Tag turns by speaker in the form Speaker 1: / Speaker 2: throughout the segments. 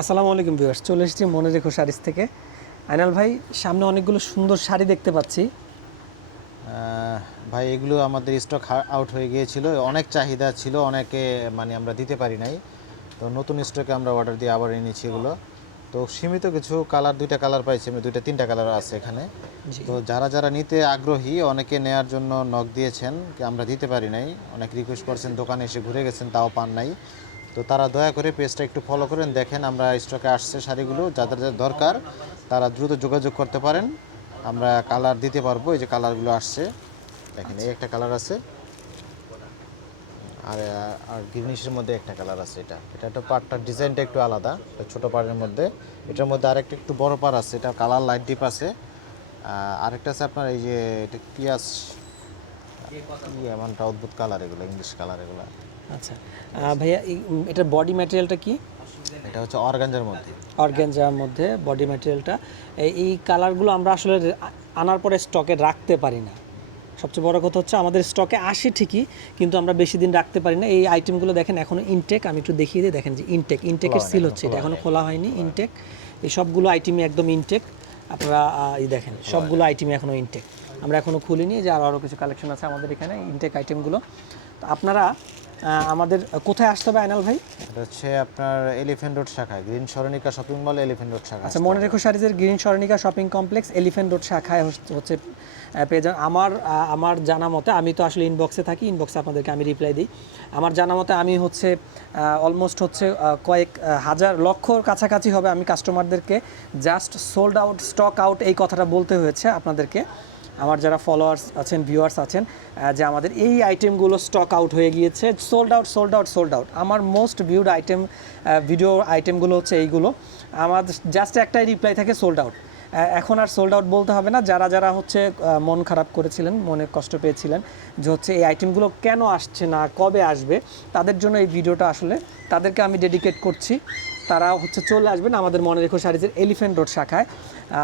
Speaker 1: আসসালামু আলাইকুম ভিউয়ার্স চলে এসেছি মনে রেখো শাড়িজ থেকে। আইনাল ভাই সামনে অনেকগুলো সুন্দর শাড়ি দেখতে পাচ্ছি।
Speaker 2: ভাই এগুলো আমাদের স্টক আউট হয়ে গিয়েছিল। অনেক চাহিদা ছিল অনেকে মানে আমরা দিতে পারি নাই। তো নতুন স্টকে আমরা অর্ডার দিয়ে আবার এনেছি এগুলো। তো সীমিত কিছু কালার দুইটা কালার পাইছি আমি দুইটা তিনটা কালার আছে এখানে। তো যারা যারা নিতে আগ্রহী অনেকে নেয়ার জন্য নখ দিয়েছেন আমরা দিতে পারি নাই। অনেক রিকোয়েস্ট করছেন দোকানে এসে ঘুরে গেছেন তাও পান নাই। তো তারা দয়া করে পেজটা একটু ফলো করেন, দেখেন আমরা স্টকে আসছে শাড়িগুলো, যাদের যাদের দরকার, তারা দ্রুত যোগাযোগ করতে পারেন। আমরা কালার দিতে পারব, এই যে কালারগুলো আসছে। দেখেন, এই একটা কালার আছে। আর আর গ্রিনিশের মধ্যে একটা কালার আছে এটা। এটা একটা পাড়টার ডিজাইনটা একটু আলাদা ছোটো পাড়ের মধ্যে। এটার মধ্যে আরেকটা একটু বড় পাড় আছে, এটা কালার লাইট ডিপ আছে। আরেকটা আছে আপনার, এই যে এটা পিয়াস কি এমনটা অদ্ভুত কালার এগুলো ইংলিশ কালার এগুলো?
Speaker 1: আচ্ছা। ভাইয়া এটার বডি ম্যাটেরিয়ালটা কি?
Speaker 2: এটা হচ্ছে অর্গানজার মধ্যে।
Speaker 1: অর্গ্যানজার মধ্যে বডি ম্যাটেরিয়ালটা এই- এই কালারগুলো আমরা আসলে আনার পরে স্টকে রাখতে পারি না। সবচেয়ে বড় কথা হচ্ছে আমাদের স্টকে আসে ঠিকই কিন্তু আমরা বেশি দিন রাখতে পারি না। এই আইটেমগুলো দেখেন এখনও ইনটেক আমি একটু দেখিয়ে দিই। দেখেন যে ইনটেক ইনটেকের সিল হচ্ছে এটা এখনও খোলা হয়নি। ইনটেক এই সবগুলো আইটেমই একদম ইনটেক আপনারা এই দেখেন সবগুলো আইটেমই এখনও ইনটেক আমরা এখনও খুলিনি যে আরও আরও কিছু কালেকশন আছে আমাদের এখানে ইনটেক আইটেমগুলো তো আপনারা আমাদের কোথায় আসতে হবে আইনাল ভাই?
Speaker 2: এটা হচ্ছে আপনার এলিফ্যান্ট রোড শাখায় Green Saranika Shopping Mall Elephant Road শাখা
Speaker 1: আচ্ছা মনে রেখো শাড়িজের Green Saranika Shopping Complex Elephant Road শাখায় হচ্ছে- হচ্ছে পেয়ে যান। আমার আমার জানা মতে আমি তো আসলে ইনবক্সে থাকি ইনবক্সে আপনাদেরকে আমি রিপ্লাই দিই। আমার জানা মতে আমি হচ্ছে অলমোস্ট হচ্ছে কয়েক হাজার লক্ষর কাছাকাছি হবে আমি কাস্টমারদেরকে just sold out stock out এই কথাটা বলতে হয়েছে আপনাদেরকে। আমার যারা ফলোয়ার্স আছেন ভিউয়ার্স আছেন যে আমাদের এই আইটেমগুলো স্টক আউট হয়ে গিয়েছে sold out sold out sold out আমার মোস্ট ভিউড আইটেম ভিডিও আইটেমগুলো হচ্ছে এইগুলো। আমার জাস্ট একটাই রিপ্লাই থাকে সোল্ড আউট এখন আর সোল্ড আউট বলতে হবে না। যারা যারা হচ্ছে মন খারাপ করেছিলেন, মনে কষ্ট পেয়েছিলেন, যে হচ্ছে এই আইটেমগুলো কেন আসছে না, কবে আসবে, তাদের জন্য এই ভিডিওটা আসলে তাদেরকে আমি ডেডিকেট করছি। তারা হচ্ছে চলে আসবেন আমাদের মনে রেখো শাড়িজের এলিফেন্ট রোড শাখায়।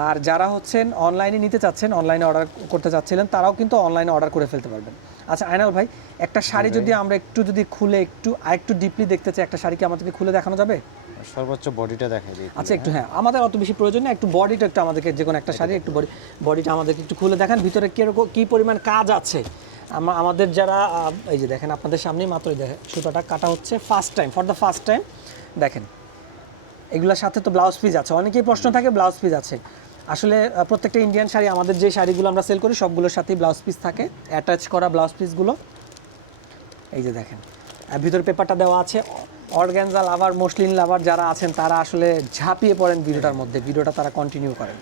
Speaker 1: আর যারা হচ্ছেন অনলাইনে নিতে চাচ্ছেন অনলাইনে অর্ডার করতে চাচ্ছিলেন তারাও কিন্তু অনলাইনে অর্ডার করে ফেলতে পারবেন। আচ্ছা আইনাল ভাই একটা শাড়ি যদি আমরা একটু যদি খুলে একটু আরেকটু ডিপলি দেখতে চাই একটা শাড়িকে আমাদেরকে খুলে দেখানো যাবে?
Speaker 2: সর্বোচ্চ বডিটা দেখাই দিই
Speaker 1: আচ্ছা একটু হ্যাঁ। আমাদের অত বেশি প্রয়োজন নেই একটু বডিটা একটু আমাদেরকে যে কোনো একটা শাড়ি একটু বডি বডিটা আমাদেরকে একটু খুলে দেখান ভিতরে কীরকম কী পরিমাণ কাজ আছে। আমাদের যারা এই যে দেখেন আপনাদের সামনেই মাত্রই দেখেন সুতাটা কাটা হচ্ছে first time for the first time দেখেন। এগুলোর সাথে তো ব্লাউজ পিস আছে। অনেকেই প্রশ্ন থাকে ব্লাউজ পিস আছে। আসলে প্রত্যেকটা ইন্ডিয়ান শাড়ি আমাদের যে শাড়িগুলো আমরা সেল করি সবগুলোর সাথেই ব্লাউজ পিস থাকে। অ্যাটাচ করা ব্লাউজ পিসগুলো এই যে দেখেন। আর ভিতর পেপারটা দেওয়া আছে। অর্গ্যানজা লাভার মসলিন লাভার যারা আছেন তারা আসলে ঝাঁপিয়ে পড়েন ভিডিওটার মধ্যে। ভিডিওটা তারা কন্টিনিউ করেন।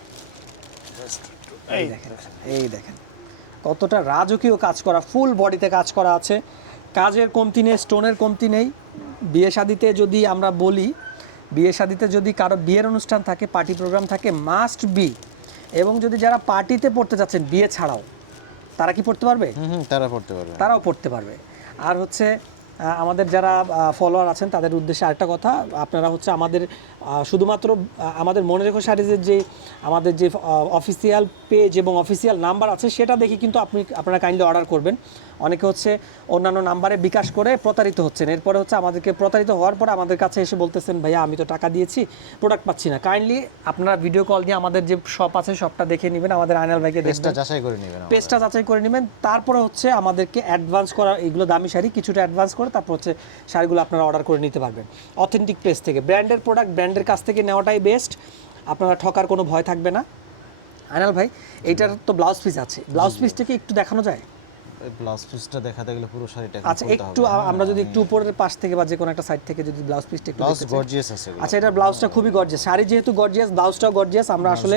Speaker 1: এই দেখেন এই দেখেন। কতটা রাজকীয় কাজ করা ফুল বডিতে কাজ করা আছে। কাজের কমতি নেই স্টোনের কমতি নেই। বিয়ে শাদিতে যদি আমরা বলি বিয়ে শাদিতে যদি কারও বিয়ের অনুষ্ঠান থাকে পার্টি প্রোগ্রাম থাকে মাস্ট বি এবং যদি যারা পার্টিতে পড়তে যাচ্ছেন বিয়ে ছাড়াও তারা কি পড়তে পারবে?
Speaker 2: তারা পড়তে পারবে।
Speaker 1: তারাও পড়তে পারবে। আর হচ্ছে আমাদের যারা ফলোয়ার আছেন তাদের উদ্দেশ্যে আরেকটা কথা। আপনারা হচ্ছে আমাদের শুধুমাত্র আমাদের মনে রেখো শাড়িজের যে আমাদের যে অফিসিয়াল পেজ এবং অফিসিয়াল নাম্বার আছে সেটা দেখে কিন্তু আপনি আপনারা কাইন্ডলি অর্ডার করবেন। অনেকে হচ্ছে অন্যান্য নাম্বারে বিকাশ করে প্রতারিত হচ্ছেন। এরপরে হচ্ছে আমাদেরকে প্রতারিত হওয়ার পরে আমাদের কাছে এসে বলতেছেন ভাইয়া আমি তো টাকা দিয়েছি প্রোডাক্ট পাচ্ছি না। কাইন্ডলি আপনারা ভিডিও কল দিয়ে আমাদের যে শপ আছে শপটা দেখে নেবেন আমাদের আয়নাল ভাইকে
Speaker 2: পেজটা যাচাই করে নেবেন।
Speaker 1: পেজটা যাচাই করে নেবেন। তারপরে হচ্ছে আমাদেরকে অ্যাডভান্স করা এগুলো দামি শাড়ি কিছুটা অ্যাডভান্স করে তারপর হচ্ছে শাড়িগুলো আপনারা অর্ডার করে নিতে পারবেন। অথেন্টিক প্লেস থেকে। ব্র্যান্ডের প্রোডাক্ট ব্র্যান্ডের কাছ থেকে নেওয়াটাই বেস্ট আপনারা ঠকার কোনো ভয় থাকবে না। আনাল ভাই এইটার তো ব্লাউজ পিস আছে। ব্লাউজ পিসটাকে একটু দেখানো যায়?
Speaker 2: ব্লাউজ পিসটা দেখাতে গেলে পুরো শাড়িটা
Speaker 1: আচ্ছা একটু আমরা যদি একটু উপরের পাশ থেকে বা যে কোনো একটা সাইড থেকে যদি ব্লাউজ পিসটা একটু
Speaker 2: ব্লাউজ গর্জিয়াস আছে।
Speaker 1: আচ্ছা এটার ব্লাউজটা খুবই গর্জিয়াস শাড়ি যেহেতু গর্জিয়াস ব্লাউজটাও গর্জিয়াস আমরা আসলে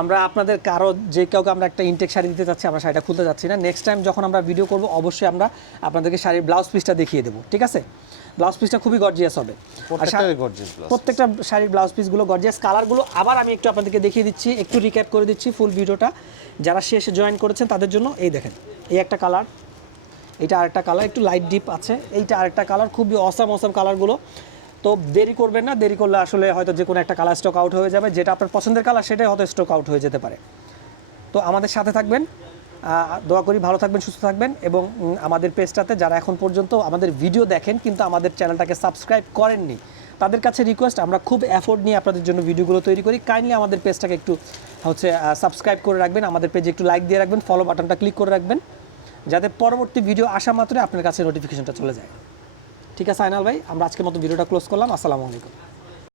Speaker 1: আমরা আপনাদের কারও যে কাউকে আমরা একটা ইনটেক শাড়ি দিতে চাচ্ছি আমরা শাড়িটা খুলতে যাচ্ছি না। নেক্সট টাইম যখন আমরা ভিডিও করব অবশ্যই আমরা আপনাদেরকে শাড়ির ব্লাউজ পিসটা দেখিয়ে দেবো ঠিক আছে? ব্লাউজ পিসটা খুবই গর্জিয়াস হবে।
Speaker 2: ব্লাউজ
Speaker 1: প্রত্যেকটা শাড়ির ব্লাউজ পিসগুলো গর্জিয়াস কালারগুলো আবার আমি একটু আপনাদেরকে দেখিয়ে দিচ্ছি একটু রিক্যাপ করে দিচ্ছি ফুল ভিডিওটা যারা শেষে জয়েন করেছেন তাদের জন্য এই দেখেন এই একটা কালার এইটা আরেকটা কালার, একটু লাইট ডিপ আছে। এইটা আরেকটা কালার, খুবই অসাম অসাম কালারগুলো। তো দেরি করবেন না, দেরি করলে আসলে হয়তো যে কোনো একটা কালার স্টক আউট হয়ে যাবে। যেটা আপনার পছন্দের কালার সেটাই হয়তো স্টক আউট হয়ে যেতে পারে। তো আমাদের সাথে থাকবেন। দোয়া করি ভালো থাকবেন, সুস্থ থাকবেন এবং আমাদের পেজটাতে যারা এখন পর্যন্ত আমাদের ভিডিও দেখেন, কিন্তু আমাদের চ্যানেলটাকে সাবস্ক্রাইব করেননি, তাদের কাছে রিকোয়েস্ট আমরা খুব অ্যাফোর্ড নিয়ে আপনাদের জন্য ভিডিওগুলো তৈরি করি। কাইন্ডলি আমাদের পেজটাকে একটু, হচ্ছে সাবস্ক্রাইব করে রাখবেন। আমাদের পেজে একটু লাইক দিয়ে রাখবেন ফলো বাটনটা ক্লিক করে রাখবেন। যাতে পরবর্তী ভিডিও আসা মাত্রই আপনার কাছে নোটিফিকেশনটা চলে যায়। ঠিক আছে আইনাল ভাই, আমরা আজকের মতো ভিডিওটা ক্লোজ করলাম। আসসালামু আলাইকুম।